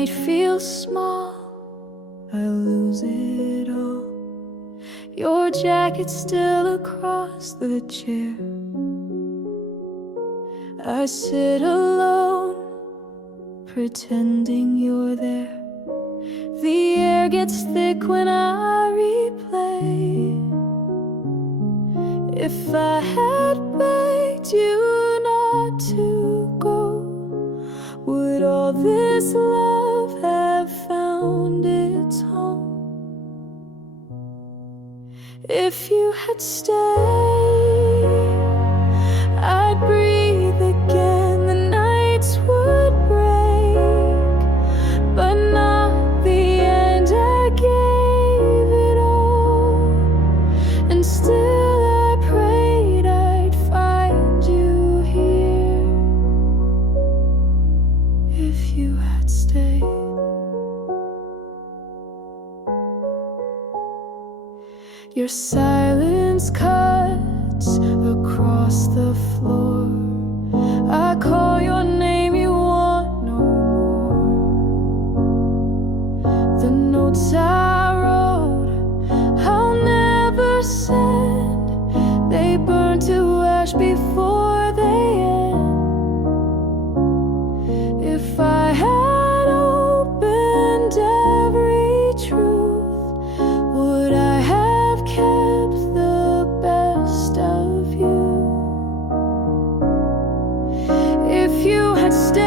night feels small, I lose it all. Your jacket's still across the chair. I sit alone, pretending you're there. The air gets thick when I replay. If I had begged you not to go, would all this love have found its home? If you had stayed, I'd breathe again. The nights would break, but not the end. I gave it all, and still I prayed I'd find you here. If you had stayed. Your silence cuts across the floor. I call your name, you want no more. The notes I wrote, I'll never send. They burn to ash before they end. If I had opened every truth, would I have kept the best of you? If you had stayed,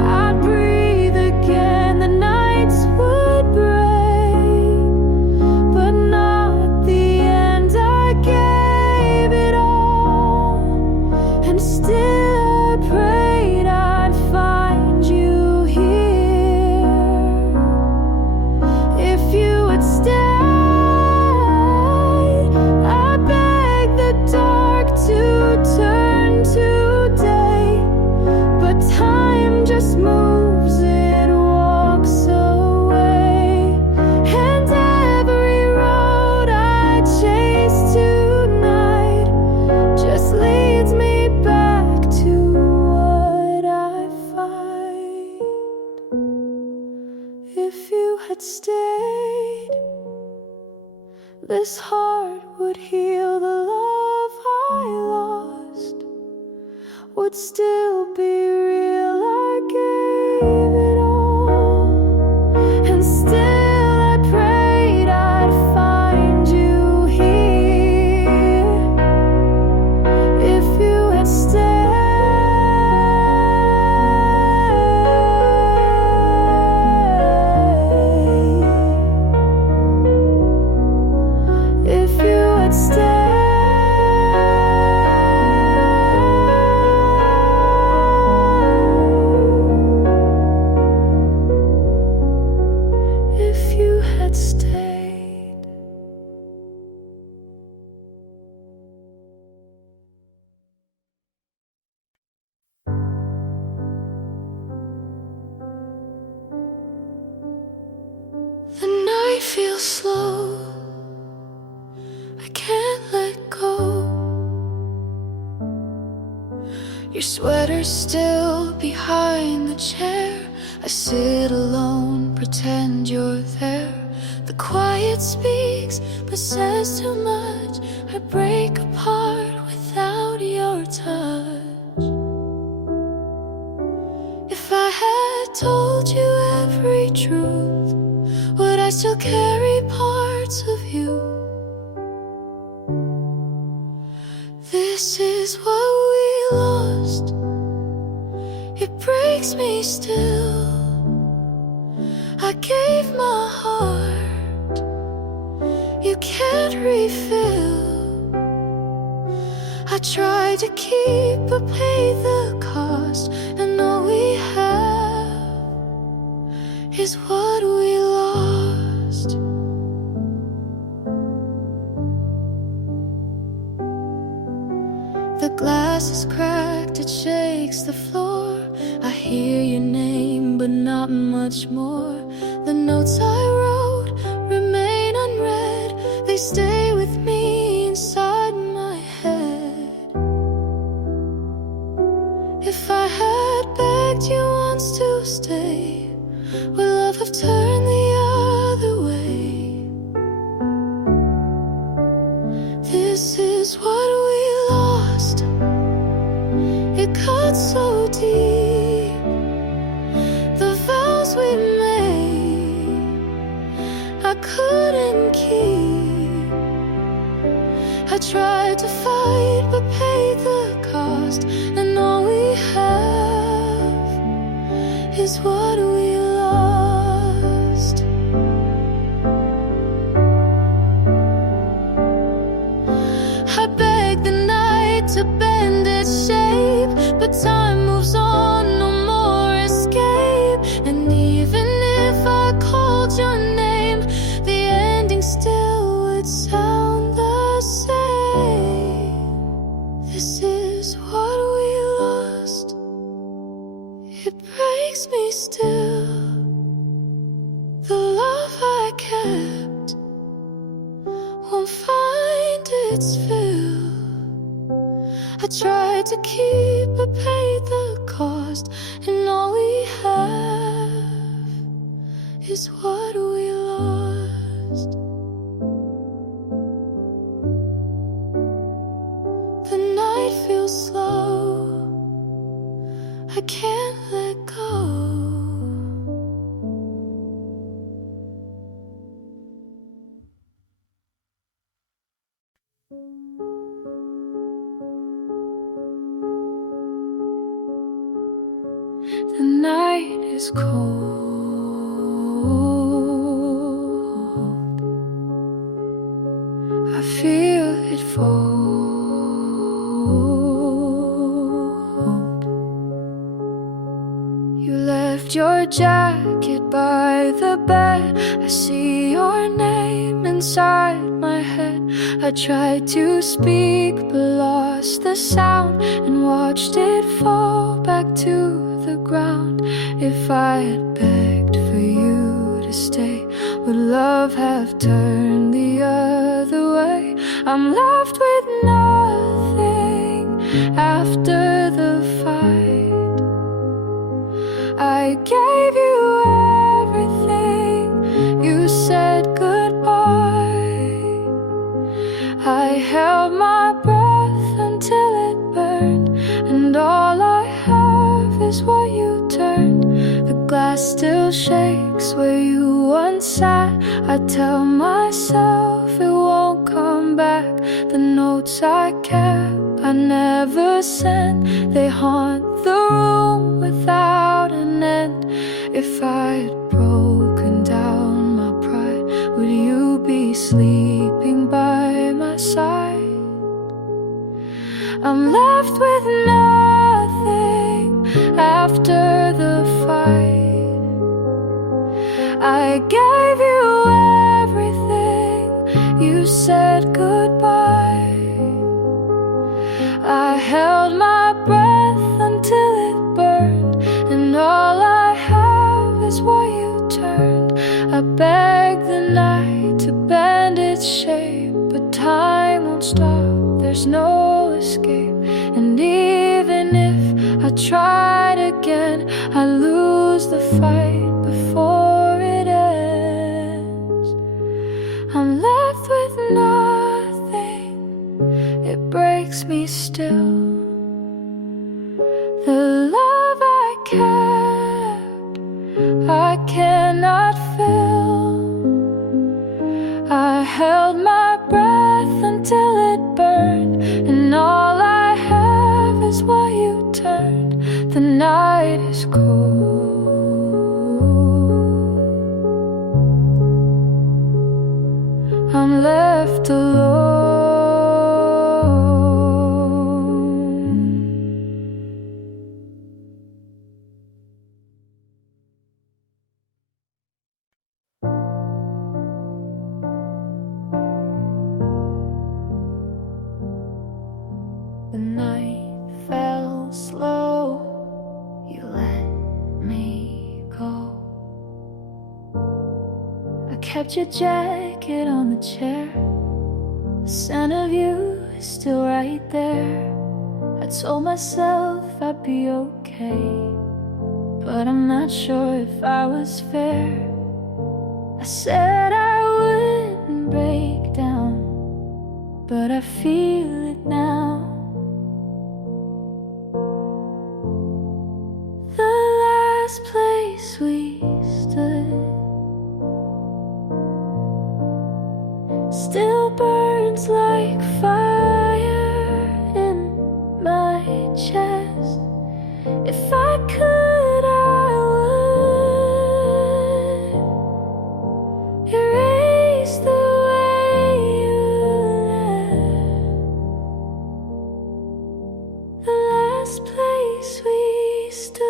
I'd breathe again. The nights would break, but not the end. I gave it all, and still I prayed I'd find you here. If you had stayed, I beg the dark to turn to day, but time just moves, it walks away. And every road I chase tonight just leads me back to what I find. If you had stayed, this heart would heal. The love I lost would still be real. I gave it all, and still I prayed I'd find you here. If you had stayed. If you had stayed. If you had stayed. The night feels slow, I can't let go. Your sweater's still behind the chair. I sit alone, pretend you're there. The quiet speaks, but says too much. I break apart without your touch. If I had told you every truth, would I still carry parts of you? This is what we lost. It breaks me still. I gave my heart, you can't refill. I tried to keep but pay the cost, and all we have is what we lost. The glass is cracked, it shakes the floor. I hear your name, but not much more. The notes I wrote remain unread. They stay with me inside my head. If I had begged you once have turned the other way. This is what we lost. It cut so deep. The vows we made I couldn't keep. I tried to fight but paid the cost, and all we have is what we lost. I begged the night to bend its shape, but time moves on, no more escape. And even if I called your name, the ending still would sound the same. This is what we lost. It breaks me still. The love I kept won't find its fill. I tried to keep but paid the cost, and all we have is what we lost. The night feels slow. I can't let go. The night is cold. I feel it fold. You left your jacket by the bed. I see your name inside my head. I tried to speak but lost the sound, and watched it fall back to the ground. If I had begged for you to stay, would love have turned the other way? I'm left with nothing after the fight. I gave you everything. You said goodbye. I held my breath until it burned, and all I have is what you turned. The glass still shakes where you once sat. I tell myself it won't come back. The notes I kept I never sent, they haunt the room without an end. If I had broken down my pride, would you be sleeping by my side? I'm left with nothing after the fight. I gave you everything. You said goodbye. I held my breath until it burned, and all I have is what you turned. I begged the night to bend its shape, but time won't stop, there's no escape. And even if I tried again, I lose the fight before it ends. I'm left with nothing. It breaks me still. The love I kept I cannot fill. I held my breath until it burned, and all I have is what you turned. The night is cold. I'm left alone. The night fell slow. You let me go. I kept your jacket on the chair. The scent of you is still right there. I told myself I'd be okay, but I'm not sure if I was fair. I said I wouldn't break down, but I feel it now. The last place we stood still burns like fire in my chest. If I could, I would erase the way you left. The last place we stood.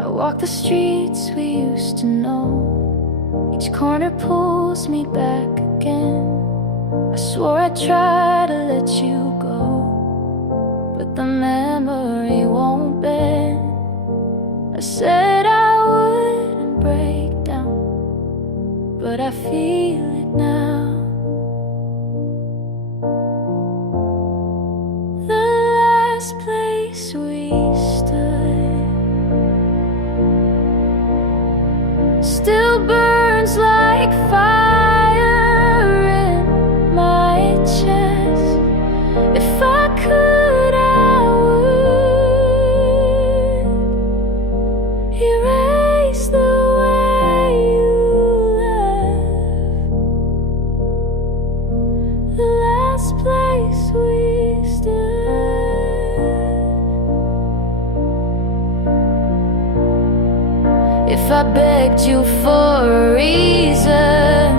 I walk the streets we used to know. Each corner pulls me back again. I swore I'd try to let you go, but the memory won't bend. I said I wouldn't break down, but I feel it now. The last place we stood still burns like fire in my chest. If I could, I would erase the way you left. The last place we stood. If I begged you for a reason,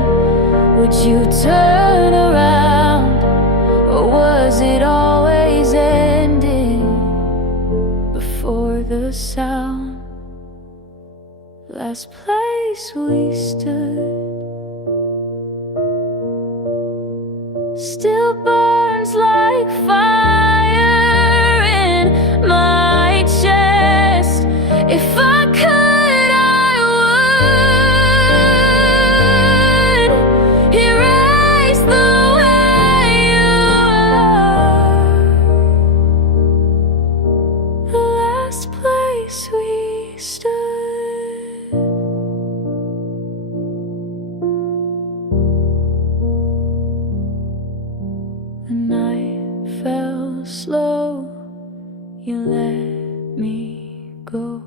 would you turn around? Or was it always ending before the sound? Last place we stood still burns like fire in my chest. If I could, I would erase the way you love. The last place we stood. The night fell slow, you let me go.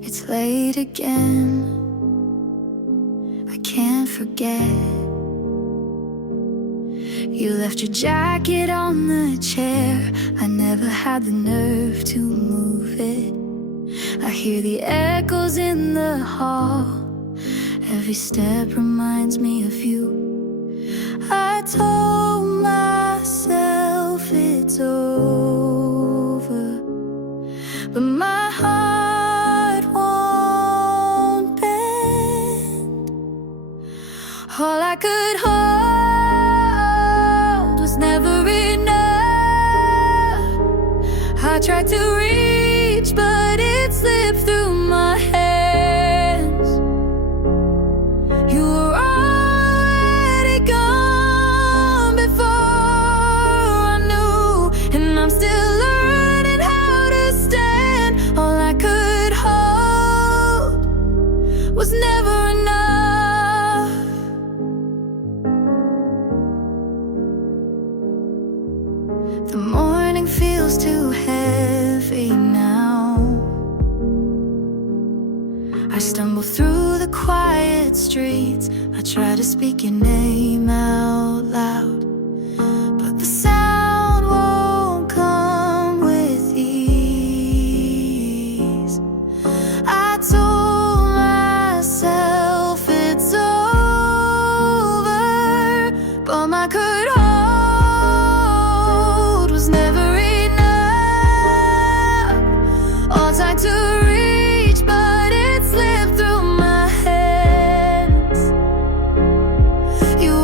It's late again, I can't forget. You left your jacket on the chair, I never had the nerve to move it. I hear the echoes in the hall, every step reminds me of you. I told myself it's over, but my heart won't bend. All I could hold was never enough. I tried to reach, but it slipped through my hands. You were already gone before I knew, and I'm still learning how to stand. All I could hold was never enough. The morning feels too heavy now. I stumble through the quiet streets, I try to speak your name out loud, but the sound won't come with ease. I told myself it's over, but my could hold was never enough. All time to reach, but it slipped through my hands. You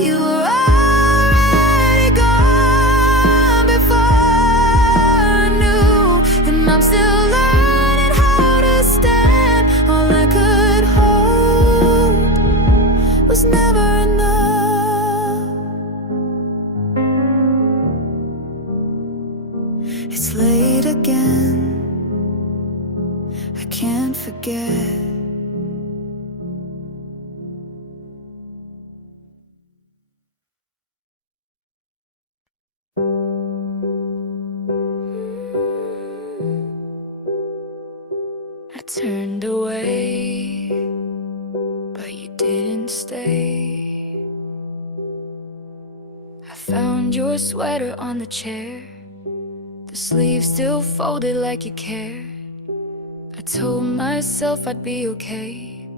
You were already gone before I knew, and I'm still learning how to stand. All I could hold was never enough. It's late again, I can't forget. I turned away, but you didn't stay. I found your sweater on the chair, the sleeves still folded like you cared. I told myself I'd be okay,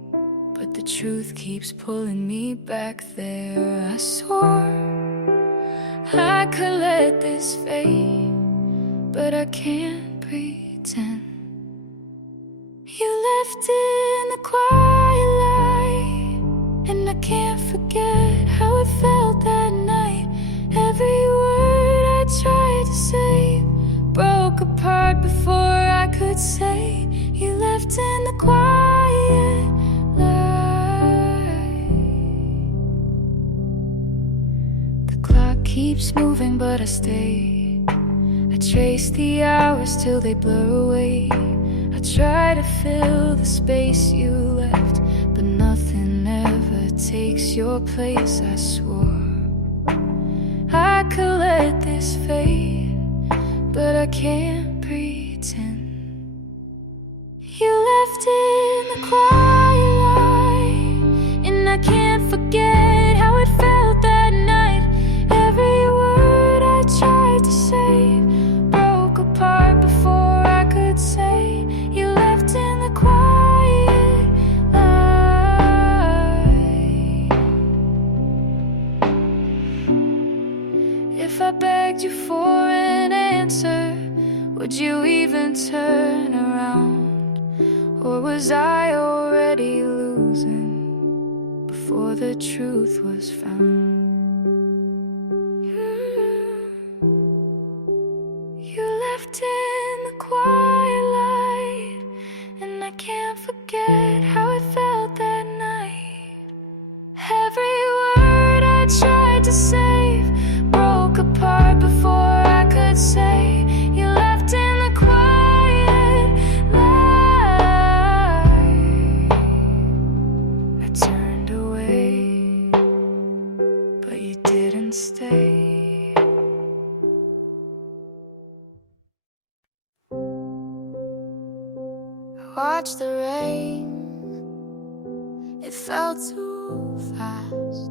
but the truth keeps pulling me back there. I swore I could let this fade, but I can't pretend. You left in the quiet light, and I can't forget how it felt that night. Every word I tried to say broke apart before I could say. You left in the quiet light. The clock keeps moving, but I stay. I trace the hours till they blur away. I try to fill the space you left, but nothing ever takes your place. I swore I could let this fade, but I can't pretend. You left in the quiet light, and I can't forget how it felt that night. Every word I tried to say broke apart before I could say. You left in the quiet light. If I begged you for an answer, would you even turn around? Or was I already losing before the truth was found? You left in the quiet light, and I can't forget how it felt that night. Every word I tried to save broke apart before I could say. You left in the quiet light. I turned away, but you didn't stay. I watched the rain, it fell too fast.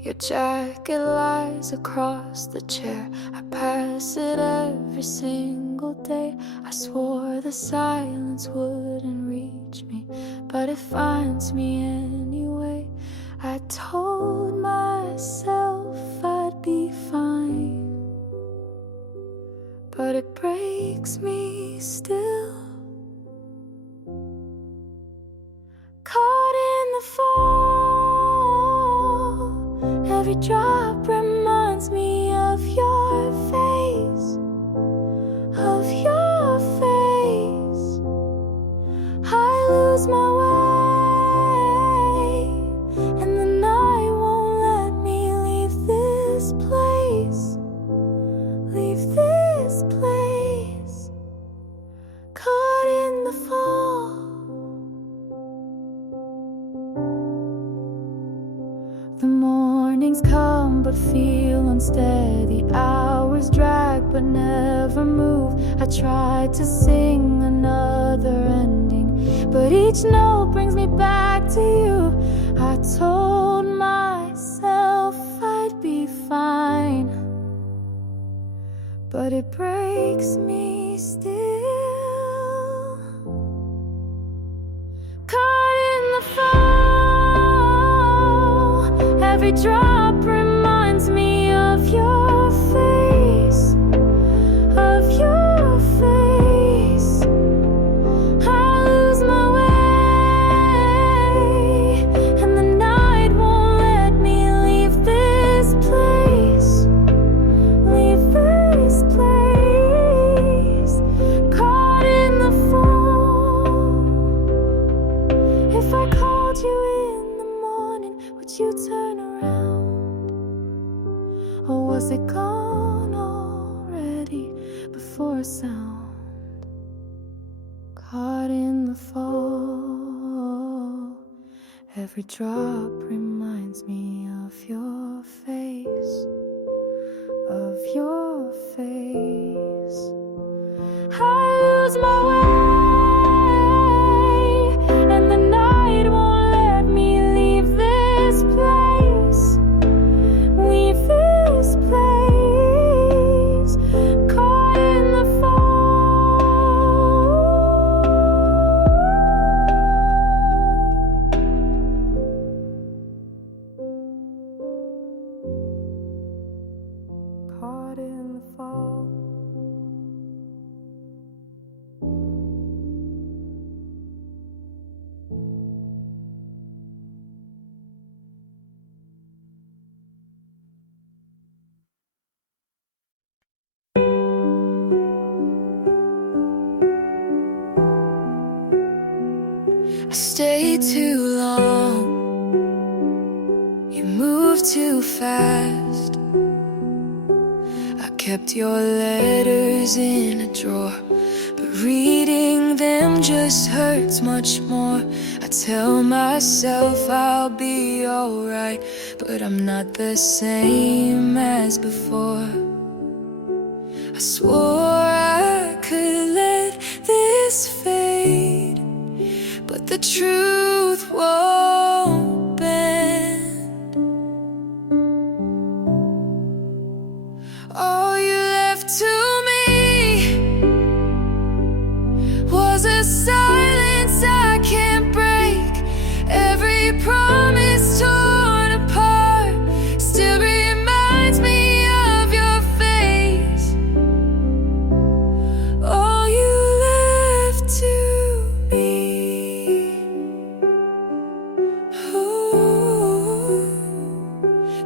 Your jacket lies across the chair. I pass it every single day. I swore the silence wouldn't reach me, but it finds me anyway. I told myself I'd be fine, but it breaks me still. Caught in the fall, every drop reminds me of your face, of your face. I lose my way, and the night won't let me leave this place, leave this place. Caught in the fall. The mornings come but feel unsteady. Hours drag but never move. I try to sing another ending, but each note brings me back to you. I told myself I'd be fine, but it breaks me still. Caught in the fall, every drop reminds me of your face, of your face. I lose my way, you turn around? Or was it gone already before a sound? Caught in the fall, every drop reminds me of your face, of your face. I lose my way, and the night won't let me leave this place. Leave this place, caught in the fall. Caught in the fall. I stayed too long, you moved too fast. I kept your letters in a drawer, but reading them just hurts much more. I tell myself I'll be alright, but I'm not the same as before. I swore I could let this fade, but the truth won't bend. All you left to me was a silence I can't break. Every promise torn apart still reminds me of your face. All you left to me.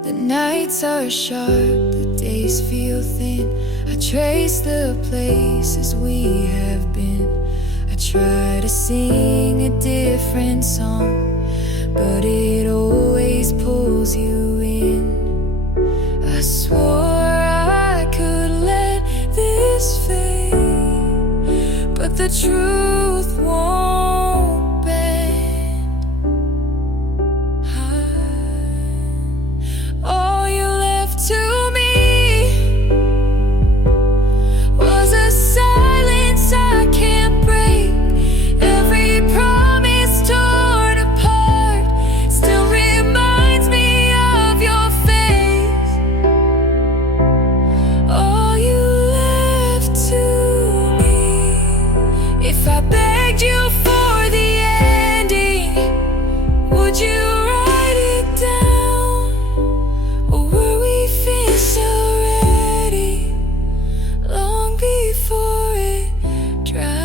The nights are sharp, the days feel thin. I trace the places we have been. I try to sing a different song, but it always pulls you in. I swore I could let this fade, but the truth won't bend. All you left to me was a silence I can't break. Every promise torn apart still reminds me of your face. All you left to me. If I begged you for the ending, would you write it down? Or were we finished already, long before it drowned?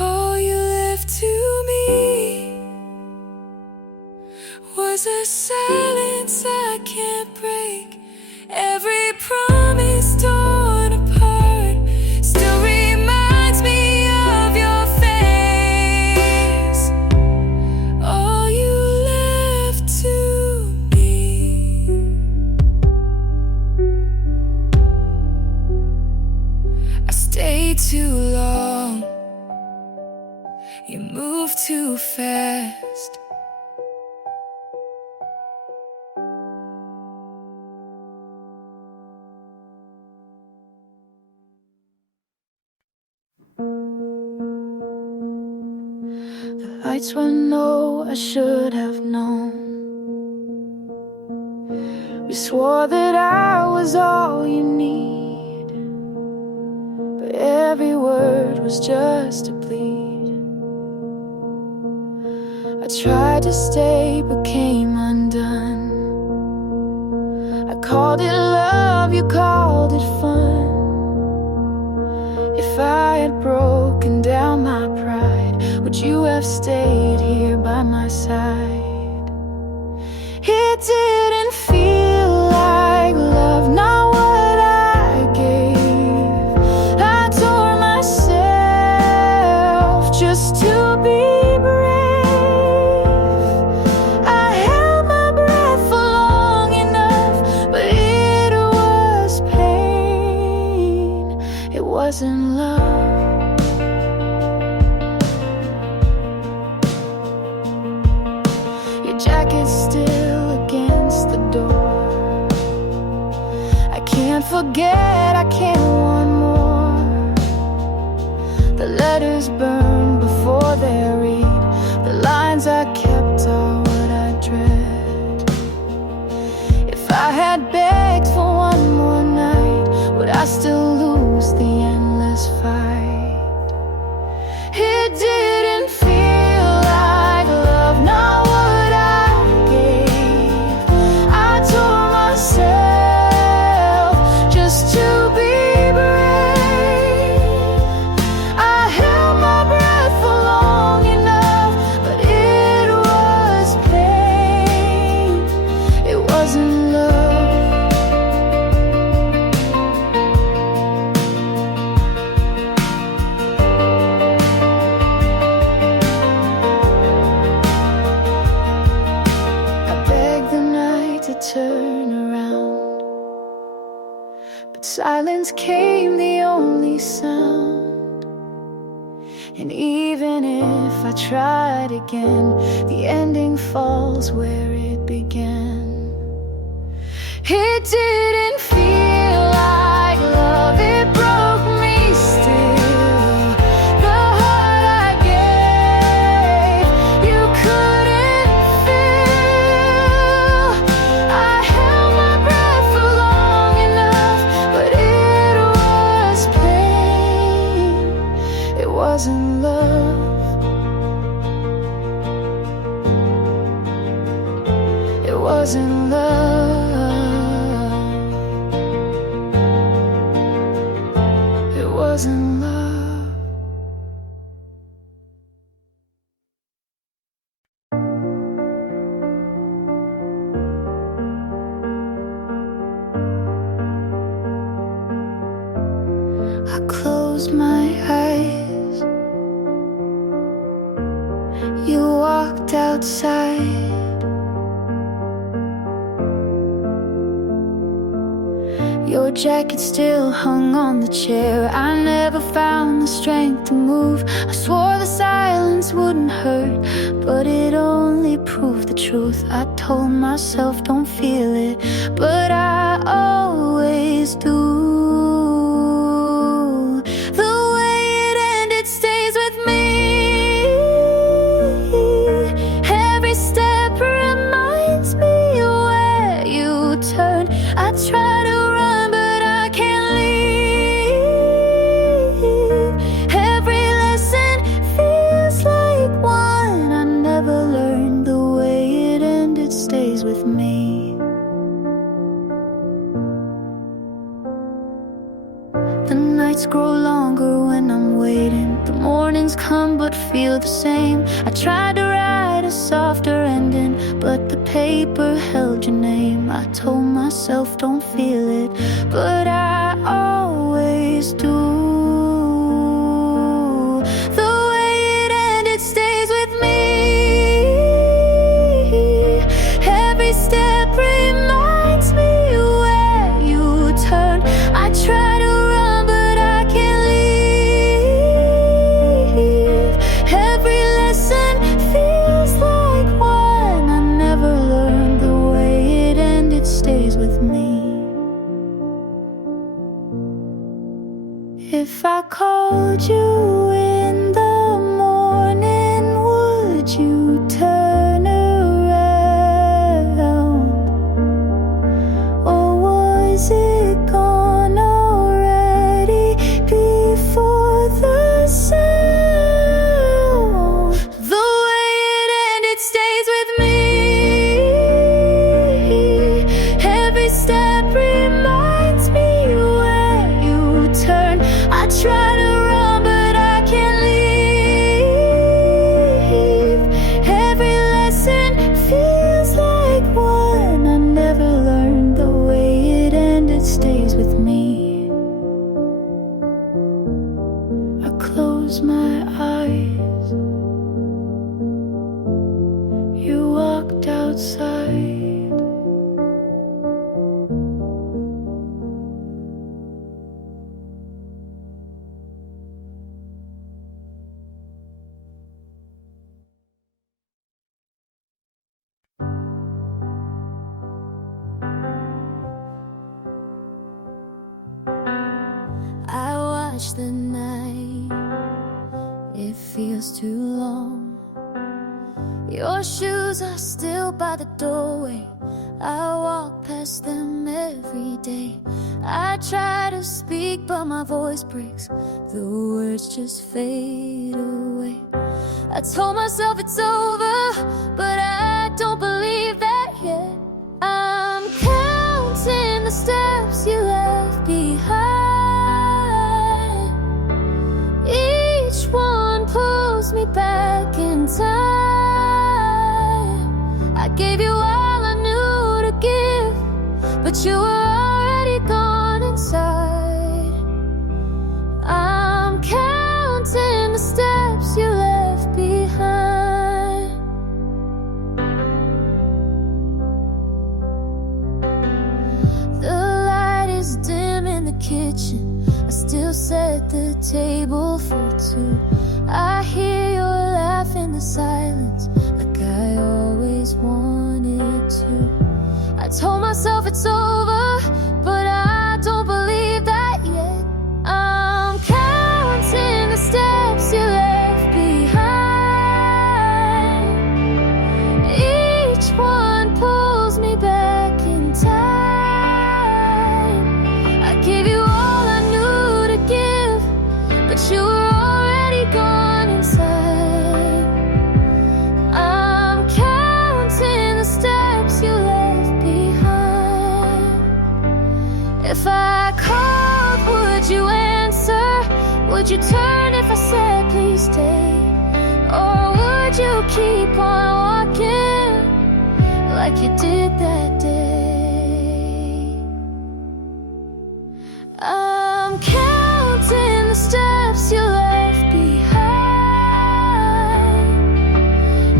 All you left to me was a silence I can't break. Every promise torn apart still reminds me of your face. All you left to me. I stayed too long, you moved too fast. The lights were no, I should have known. We swore that I was all you need, but every word was just a bleed. I tried to stay but came undone. I called it love, you called it fun. If I had broken down my pride, would you have stayed here by my side? It didn't feel like love, not what I gave. I tore myself just to be brave. letters burn before they're read. The lines I kept are what I dread. If I had begged for one more night, would I still lose the endless fight? It didn't feel like love, not what I gave. I tore myself just to be brave. I held my breath for long enough, but it was pain. It wasn't love. I begged the night to turn around, but silence came the only sound. And even if I tried again, the ending falls where it began. It didn't feel like love, it broke me still. The heart I gave, you couldn't feel. I held my breath for long enough, but it was pain. It wasn't love. It wasn't love. It wasn't love. I closed my eyes. You walked outside. Your jacket still hung on the chair. I never found the strength to move. I swore the silence wouldn't hurt, but it only proved the truth. I told myself don't feel it, but I always do. The way it ended stays with me. Every step reminds me where you turned. I try to run, but I can't leave. Every lesson feels like one I never learned. The way it ended stays with me. The nights grow longer when I'm waiting. The mornings come but feel the same. I tried to write a softer ending, but the paper held your name. I told myself don't feel it, but I always do. The way it ended stays with me. Every step reminds me where you turned. I try to run, but I can't leave. Every lesson feels like one I never learned. The way it ended stays with me. If I called you in the morning, would you turn around? Or was it gone already before the sound? The way it ended stays with me. Every step reminds me where you turn. I try to run, but I can't leave. Every lesson feels like one I never learned. The way it ended stays with me. I close my eyes. You walked outside. I watch the night feels too long. Your shoes are still by the doorway. I walk past them every day. I try to speak, but my voice breaks. The words just fade away. I told myself it's over, but I don't believe that yet. I'm counting the steps you left behind. Each one pulls me back in time. I gave you all I knew to give, but you were already gone inside. I'm counting the steps you left behind. The light is dim in the kitchen. I still set the table for two. I hear your laugh in the silence, like I always wanted to. I told myself it's over, but I don't believe that yet. I'm counting the steps you left behind. Each one pulls me back in time. I gave you all I knew to give, but you were already gone inside. I'm counting the steps you left behind. If I called, would you answer? Would you turn if I said please stay? Or would you keep on walking like you did that day? I'm counting the steps you left behind.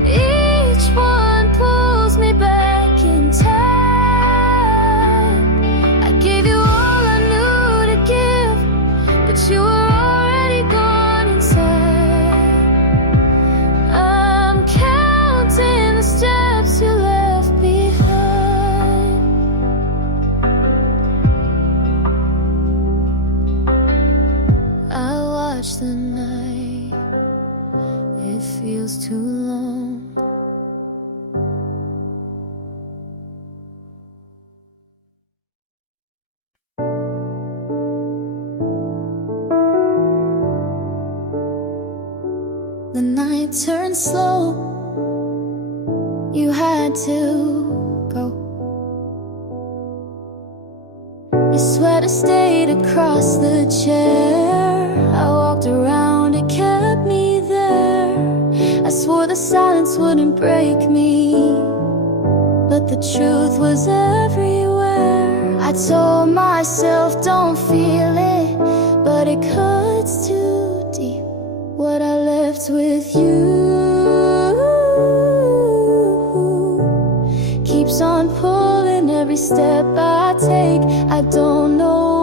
Each one pulls me back in time. I gave you all I knew to give, but you were already gone inside. I'm counting the steps you left behind. I watch the night, it feels too long. The night turned slow, you had to go. Your sweater stayed across the chair. I walked around, it kept me there. I swore the silence wouldn't break me, but the truth was everywhere. I told myself don't feel it, but it cuts too deep. What I left with you keeps on pulling every step I take. I don't know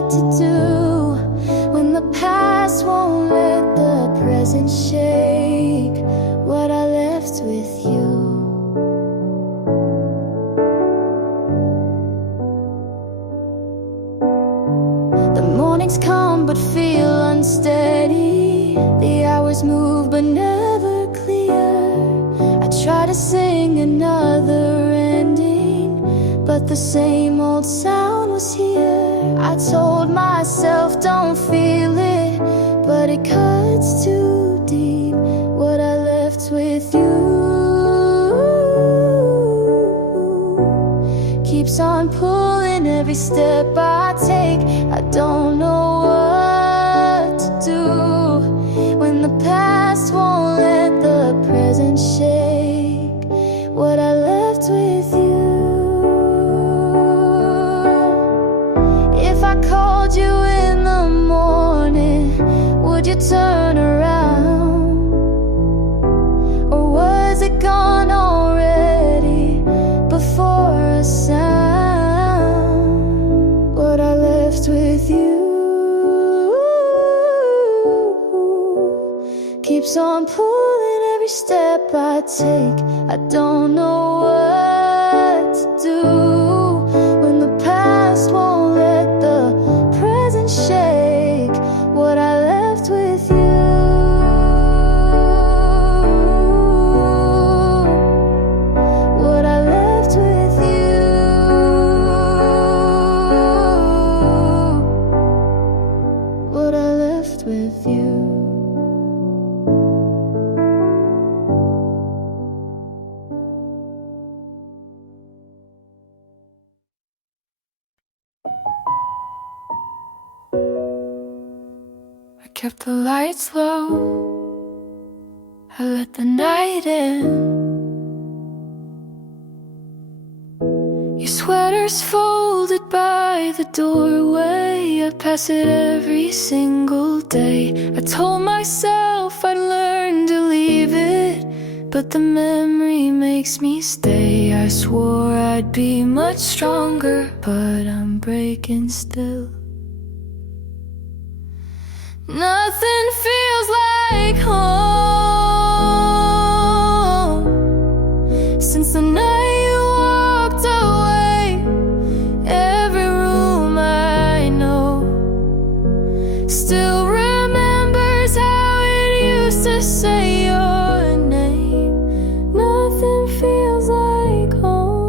what to do when the past won't let the present shake. What I left with you. The mornings come but feel unsteady. The hours move but never clear. I try to sing another ending, but the same old sound was here. I told myself don't feel it, but it cuts too deep. What I left with you keeps on pulling every step I take. I don't know what to do when the past won't let the present shake. What I left with you. If I called you in the morning, would you turn around? Or was it gone already before a sound? What I left with you keeps on pulling every step I take. I don't know what to do when the past won't let the present shake. What I left with you. kept the lights low, I let the night in. Your sweater's folded by the doorway, I pass it every single day. I told myself I'd learn to leave it, but the memory makes me stay. I swore I'd be much stronger, but I'm breaking still. Nothing feels like home since the night you walked away. Every room I know still remembers how it used to say your name. Nothing feels like home.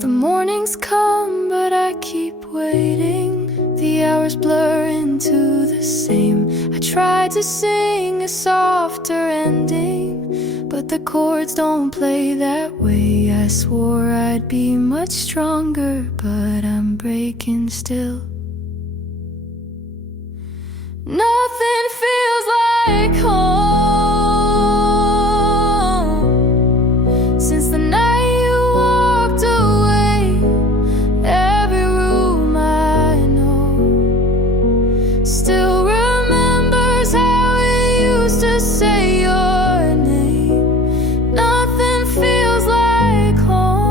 The mornings come, but I keep waiting. The hours blur into the same. I tried to sing a softer ending, but the chords don't play that way. I swore I'd be much stronger, but I'm breaking still. Nothing feels like home since the night you walked away. Every room I know still remembers how it used to say your name. Nothing feels like home.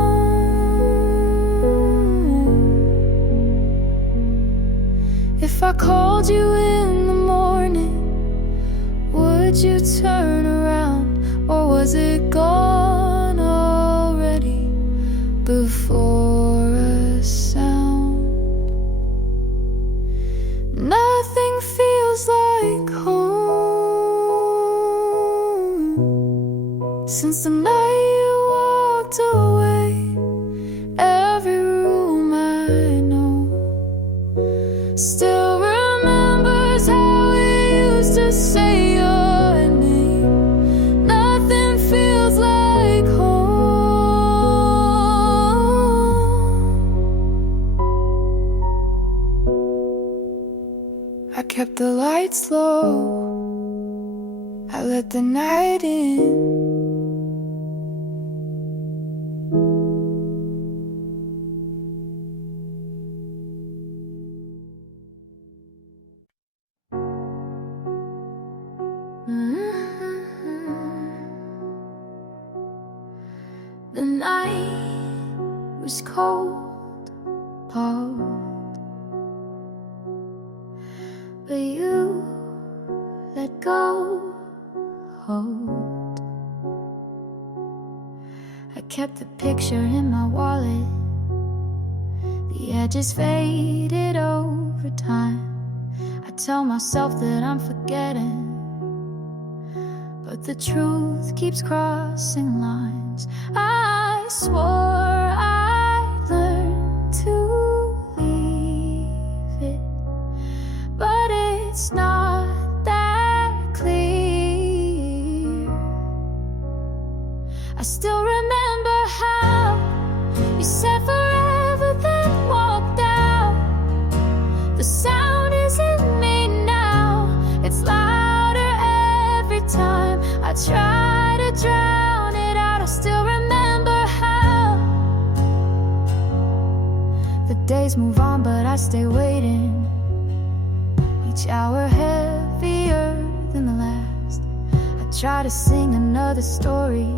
If I called you in the morning, would you turn around, or was it gone already before a sound? Nothing feels like home since the night you walked away. Every room I know still remembers how it used to say your name. Nothing feels like home. I kept the lights low, I let the night in. The night was cold, but you let go, hold. I kept the picture in my wallet, the edges faded over time. I tell myself that I'm forgetting, but the truth keeps crossing lines. I swore I'd learn to leave it, but it's not that clear. I still remember how you said forever, then walked out. The sound is in me now, it's louder every time I try to drown it out. I still remember how the days move on, but I stay waiting. Each hour heavier than the last. I try to sing another story,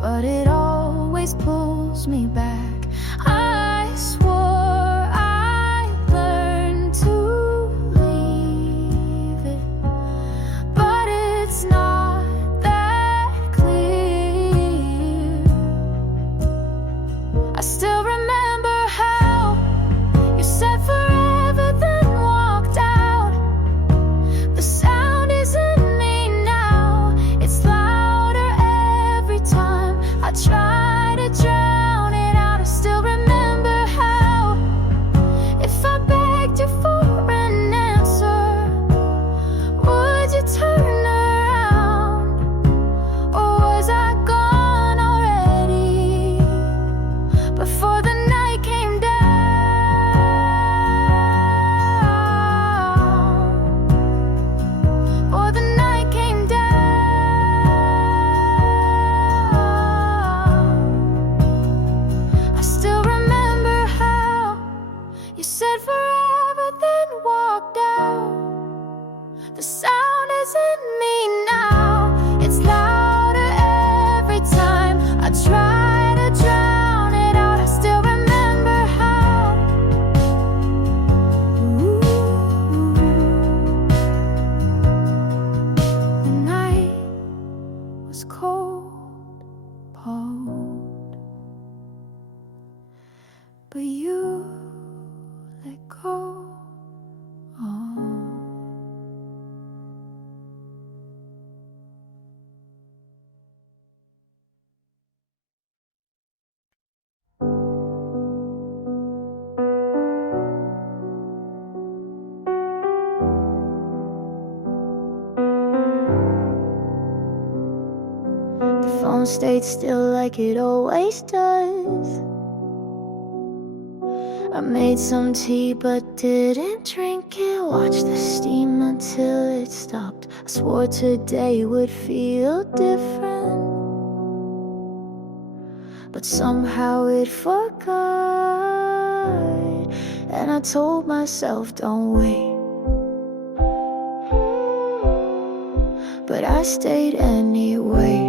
but it always pulls me back. I swore I'd learn to leave it, but it's not that clear. I still remember how you said forever, then walked out. The sound is in me now, it's louder every time I try to drown it out. I still remember go. The phone stayed still like it always does. I made some tea but didn't drink it. Watched the steam until it stopped. I swore today would feel different, but somehow it forgot. And I told myself, don't wait, but I stayed anyway.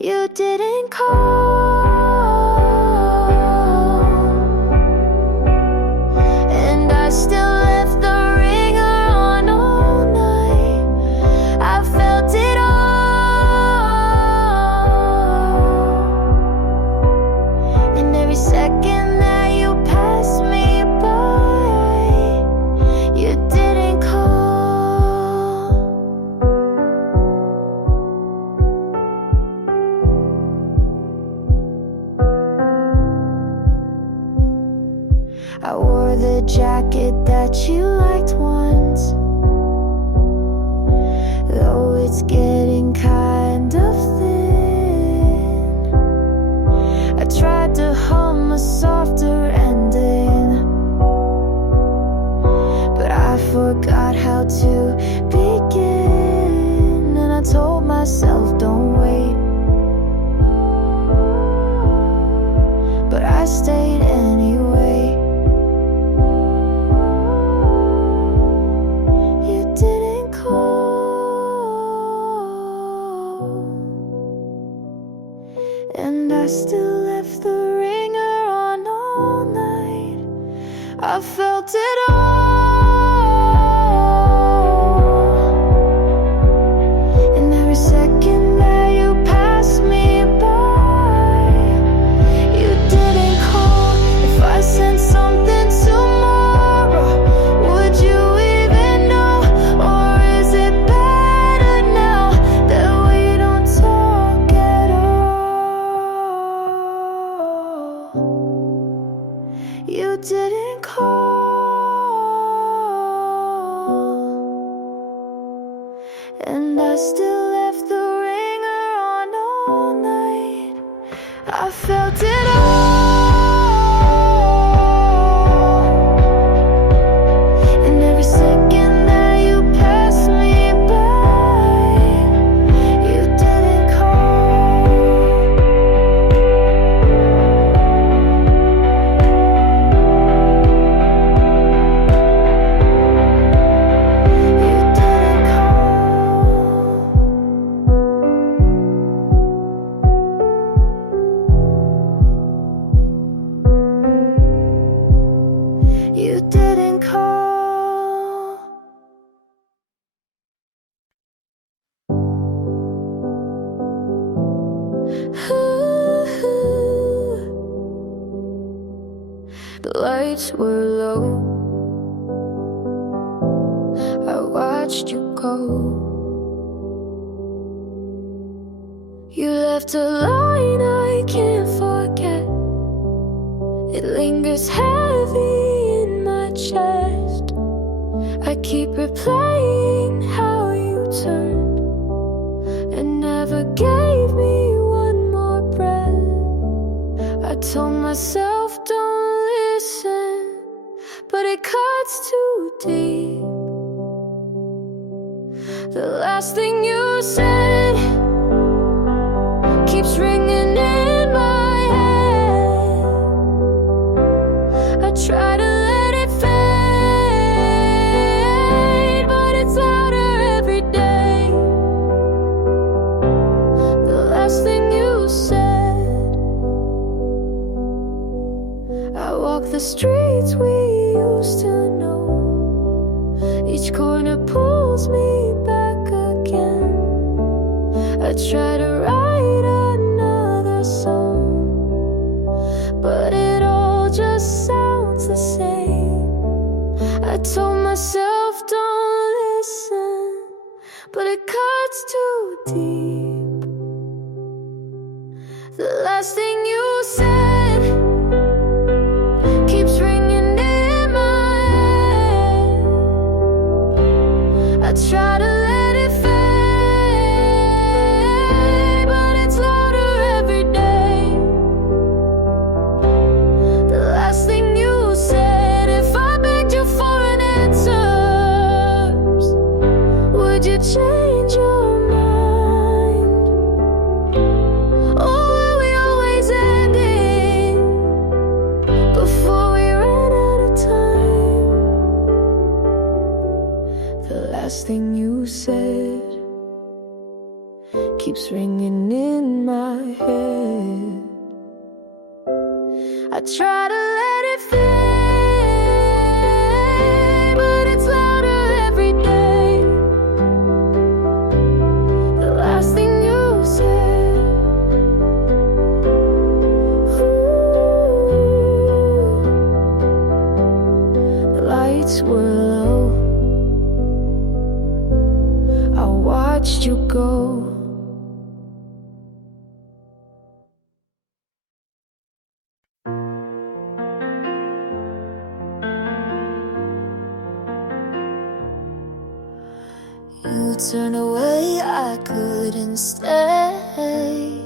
You didn't call, and I still left the ringer on all night. I felt it all, and every second that you passed me by, you didn't call. I wore the jacket that you liked once, though it's getting kind of thin. I tried to hum a softer ending, but I forgot how to begin. And I told myself, don't wait, but I stayed anyway. And I still left the ringer on all night. I felt it all, and every second that you passed me by, you didn't call. If I sent something tomorrow, would you even know? Or is it better now that we don't talk at all? You didn't call, and I still left the ringer on all night. I felt it all, and every second that you passed me by, you didn't call. You didn't call. You didn't call. The lights were low, I watched you go. You left a line I can't forget. It lingers heavy in my chest. I keep replaying how you turned and never gave me one more breath. I told myself, don't listen, but it cuts too deep. The last thing you said keeps ringing in my head. I try to let it fade, but it's louder every day. The last thing you said. I walk the streets we used to know. Each corner pulls me back again. I try to write another song, but last thing you said keeps ringing in my head. I try to let it fade, but it's louder every day. The last thing you said, if I begged you for an answer, would you change your mind? Or were we always ending before we ran out of time? The last thing you said keeps ringing in my head. I try to let it fade, but it's louder every day. The last thing you said, the lights were low, I watched you go. You turned away, I couldn't stay.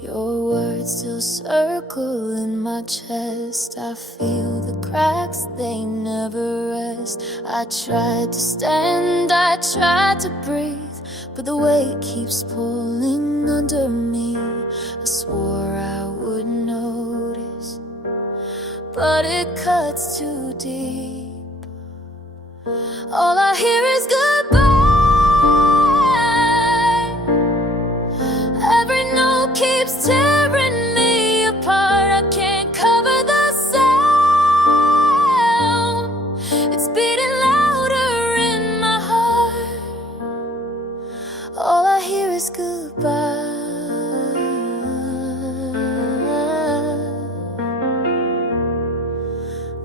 Your words still circle in my chest. I feel the cracks, they never rest. I tried to stand, I tried to breathe, but the weight keeps pulling under me. I swore I would notice, but it cuts too deep. All I hear is goodbye. Every note keeps tearing me apart. I can't cover the sound. It's beating louder in my heart. All I hear is goodbye.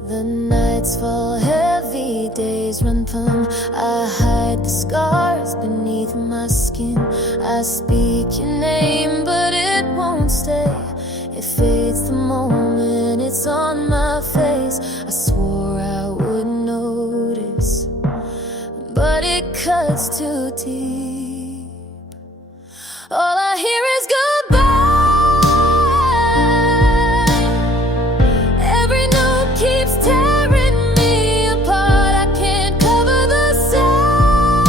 The nights fall heavy, days run plumb. I hide the scars beneath my skin. I speak your name, but it won't stay. It fades the moment it's on my face. I swore I would notice, but it cuts too deep. All I hear is goodbye. Every note keeps tearing me apart. I can't cover the sound.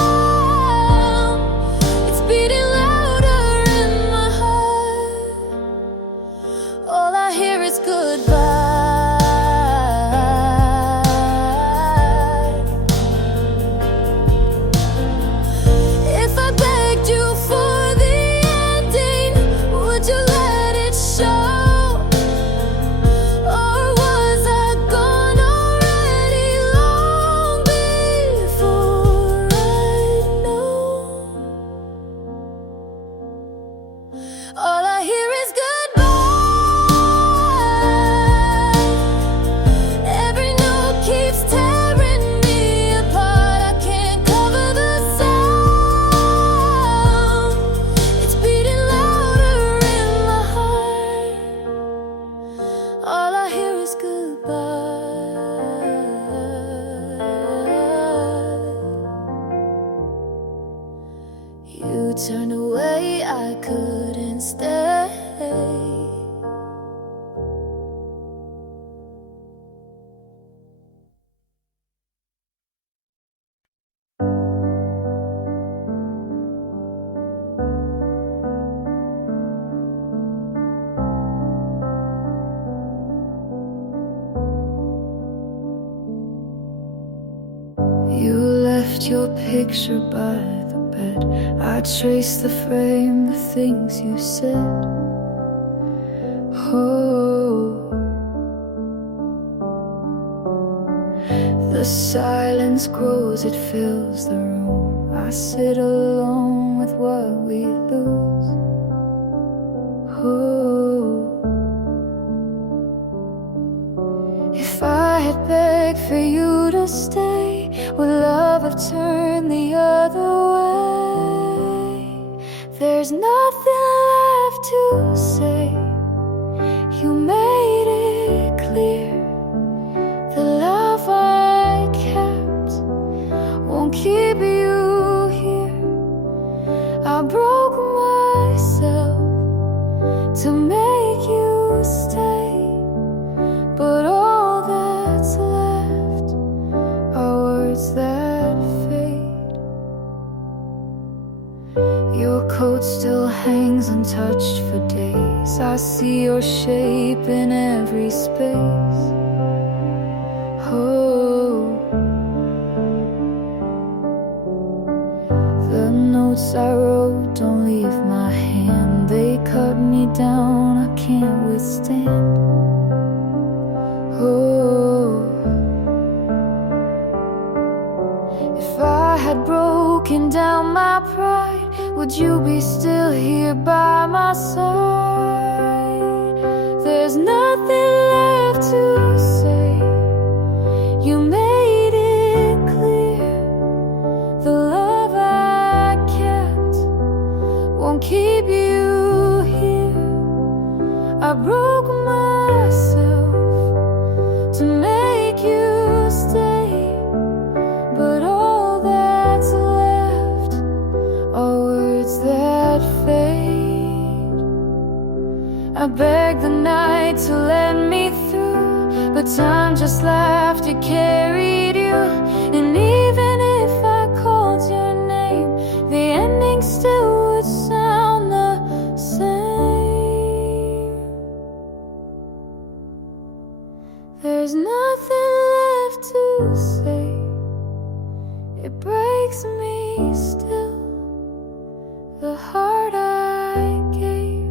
It's beating louder in my heart. All I hear is goodbye. If I begged you for the ending, would you let it show? Or was I gone already long before I know? All I hear is goodbye. Every note keeps tearing me apart. I can't cover the sound. It's beating louder in my heart. All I hear is goodbye. You turned away, I couldn't stay. You left your picture by the bed. I traced the frame, the things you said. Oh, the silence grows, it fills the room. I sit alone with what we lose. Oh, if I had begged for you to stay, would love have turned the other way? There's nothing left you say. You made it clear the love I kept won't keep you here. I broke myself to make you stay, but all that's left are words that fade. Your coat still hangs untouched for days. I see your shape in every space. Oh, the notes I wrote don't leave my hand. They cut me down, I can't withstand. Oh, if I had broken down my pride, would you be still here by my side? There's nothing left to say. You made it clear the love I kept won't keep you here. I broke myself to make you stay, but all that's left are words that fade. I begged the night to let me through, but time just laughed, it carried you. And even if I called your name, the ending still would sound the same. There's nothing left to say. It breaks me still, the heart I gave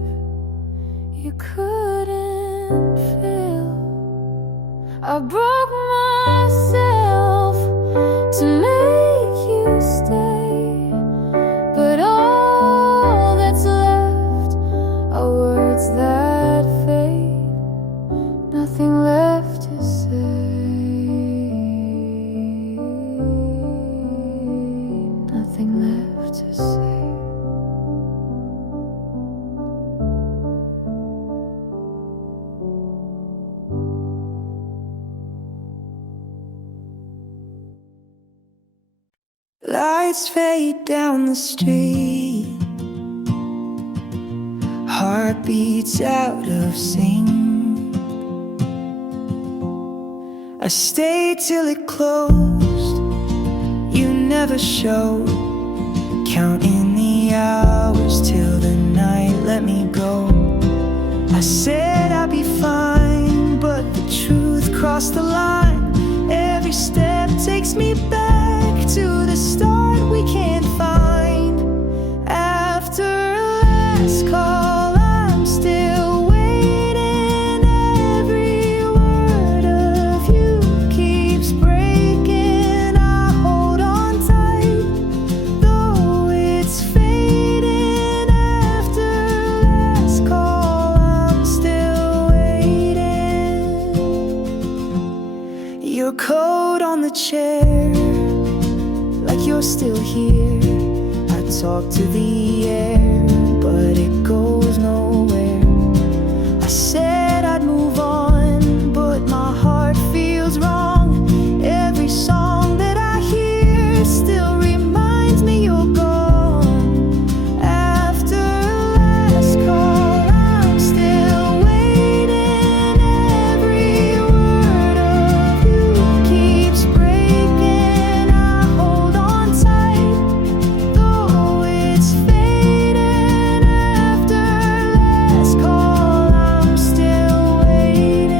you couldn't fill. I broke myself to make you stay, but all that's left are words that fade. Nothing left to say. Nothing left to say. Lights fade down the street, heartbeats out of sync. I stayed till it closed, you never showed, counting the hours till the night let me go. I said I'd be fine, but the truth crossed the line. Every step takes me back to the start we can't find. After last call, I'm still waiting. Every word of you keeps breaking. I hold on tight, though it's fading. After last call, I'm still waiting. Your coat on the chair, like you're still here. I talk to the air, but it goes nowhere. I said I'd move on, but my heart feels wrong. Every song that I hear still reminds me you're gone. After last call, I'm still waiting. Every word of you keeps breaking. I hold on tight, though it's fading. After last call, I'm still waiting.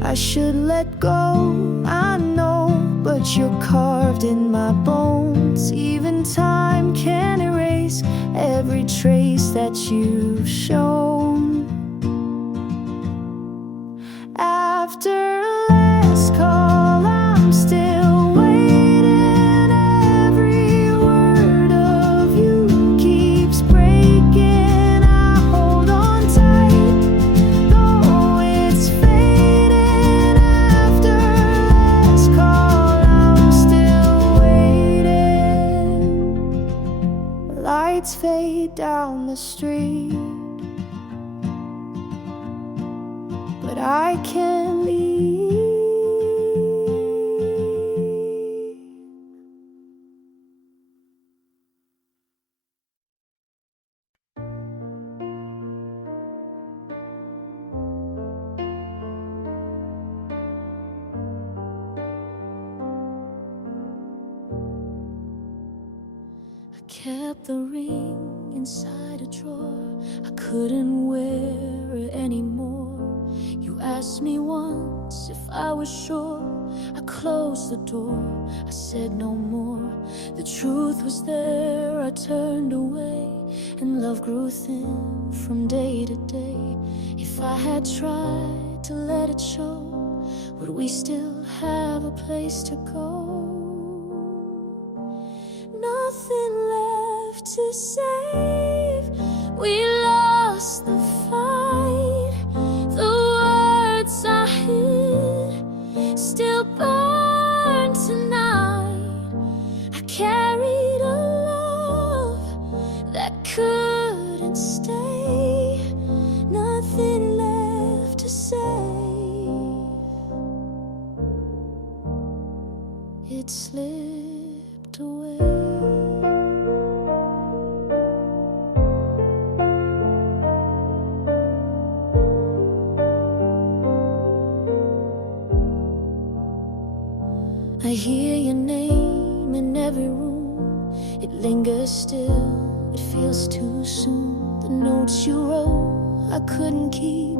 I should let go, I know, but you're carved in my bones. Even time can erase every trace that you've shown. After last call, I'm still waiting. Every word of you keeps breaking. I hold on tight, way down the street, but I can't leave. I kept the ring inside a drawer. I couldn't wear it anymore. You asked me once if I was sure. I closed the door, I said no more. The truth was there, I turned away, and love grew thin from day to day. If I had tried to let it show, would we still have a place to go? Nothing left to save. We lost the fight. The words I hid still burn tonight. I carried a love that couldn't stay. Nothing left to save. It slipped away. I hear your name in every room. It lingers still, it feels too soon. The notes you wrote, I couldn't keep.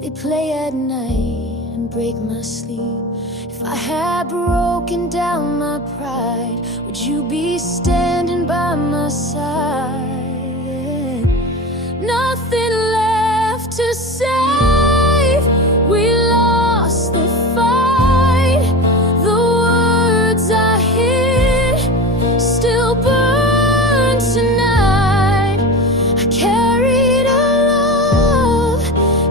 They play at night and break my sleep. If I had broken down my pride, would you be standing by my side? Nothing left to save. We lost the fight. The words I hid still burn tonight. I carried a love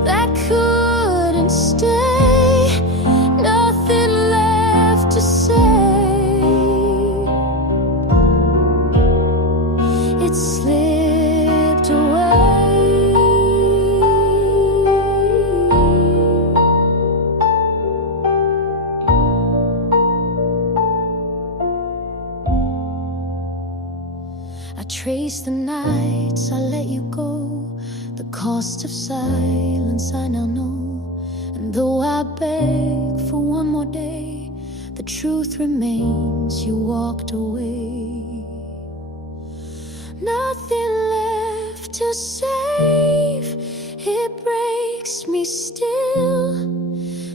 that couldn't stay. Nothing left to say. It slipped away. I traced the nights I let you go. The cost of silence I now know. And though I beg for one more day, the truth remains, you walked away. Nothing left to save. It breaks me still.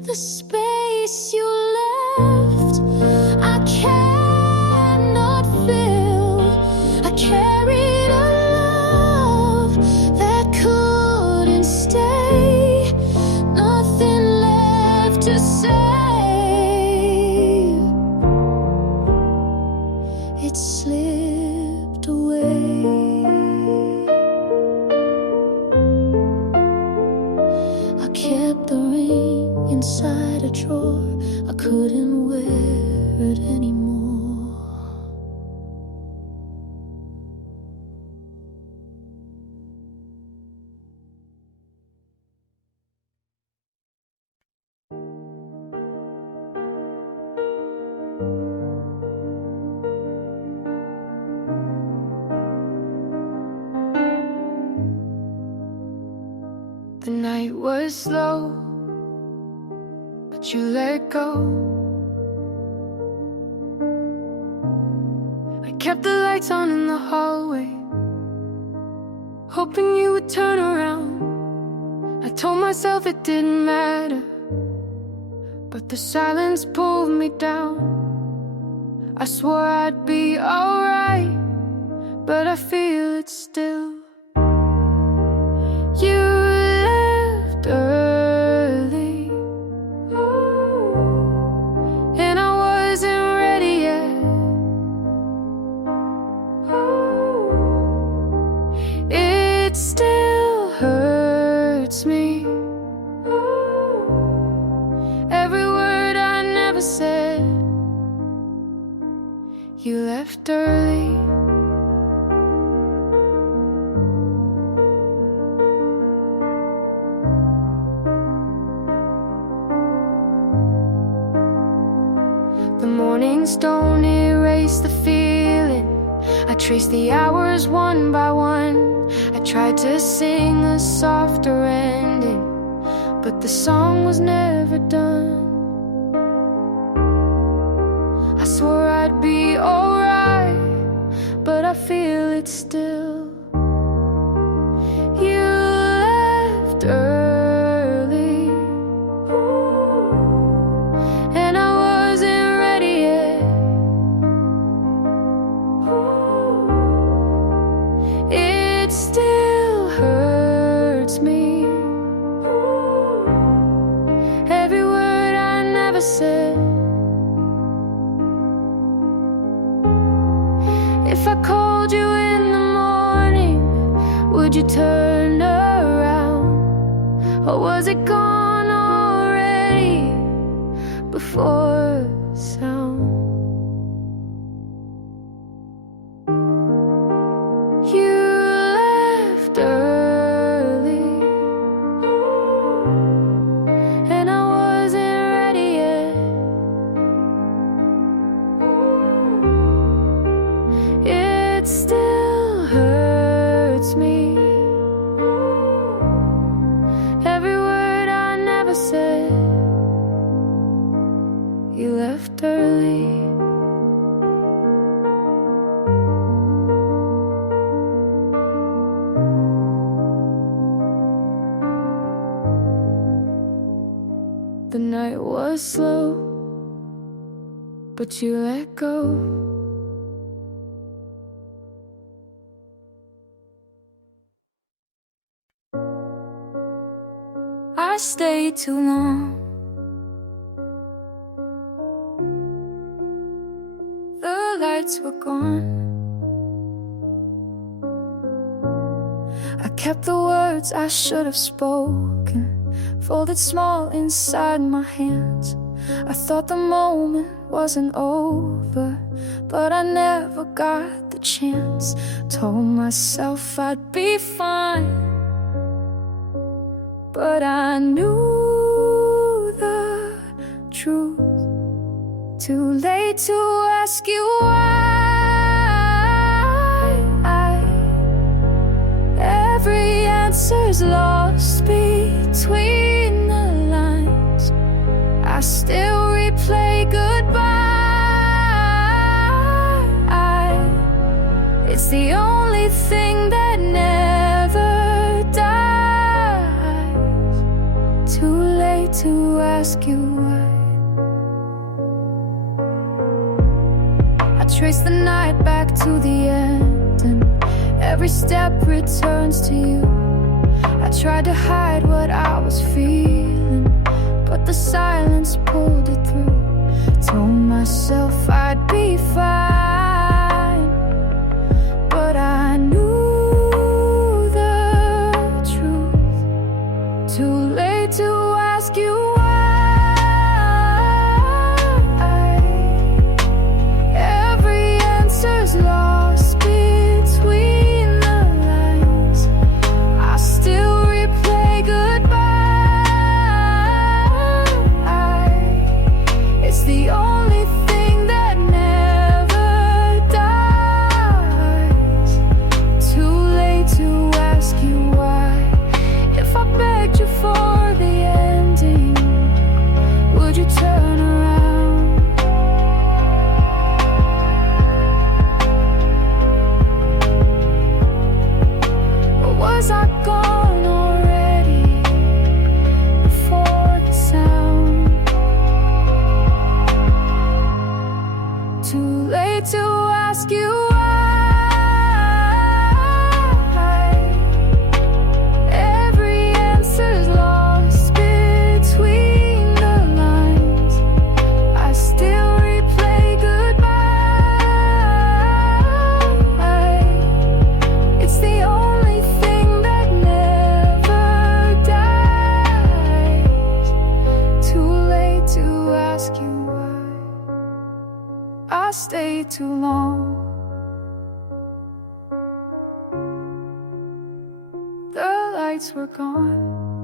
The space you left, I cannot fill. I carried a love that couldn't stay. Nothing left to save. It slipped away. I kept the ring inside a drawer. I couldn't wear it anymore. The night was slow, but you let go. I kept the lights on in the hallway, hoping you would turn around. I told myself it didn't matter, but the silence pulled me down. I swore I'd be alright, but I feel it still. You left early, and I wasn't ready yet. It still hurts me, every word I never said. You left early, The mornings don't erase the feeling. I trace the hours one by one. I tried to sing a softer ending, but the song was never done. I swore I'd be alright, but I feel it still. You left early, and I wasn't ready yet. It still hurts me, every word I never said. If I called you in the morning, would you turn around? Or was it gone already before sound? You left early, and I wasn't ready yet. It still hurts me, every word I never said. You left early. The night was slow, but you let go. I stayed too long. The lights were gone. I kept the words I should have spoken, folded small inside my hands. I thought the moment wasn't over, but I never got the chance. Told myself I'd be fine, but I knew the truth. Too late to ask you why. Every answer's lost between the lines. I still replay goodbye. It's the only thing that never dies. Too late to ask you why. I trace the night back to the end, and every step returns to you. I tried to hide what I was feeling, but the silence pulled it through. Told myself I'd be fine, but I knew the truth. Too late to ask you why. Every answer's lost between the lines. I still replay goodbye. It's the only thing that never dies. Too late to ask you why. If I begged you for the ending, would you turn around? Or was I gone already before the sound? Too late to ask you why. Every answer's lost between the lines. I still replay goodbye. It's the only thing that never dies. Too late to ask you why. I stayed too long. The lights were gone.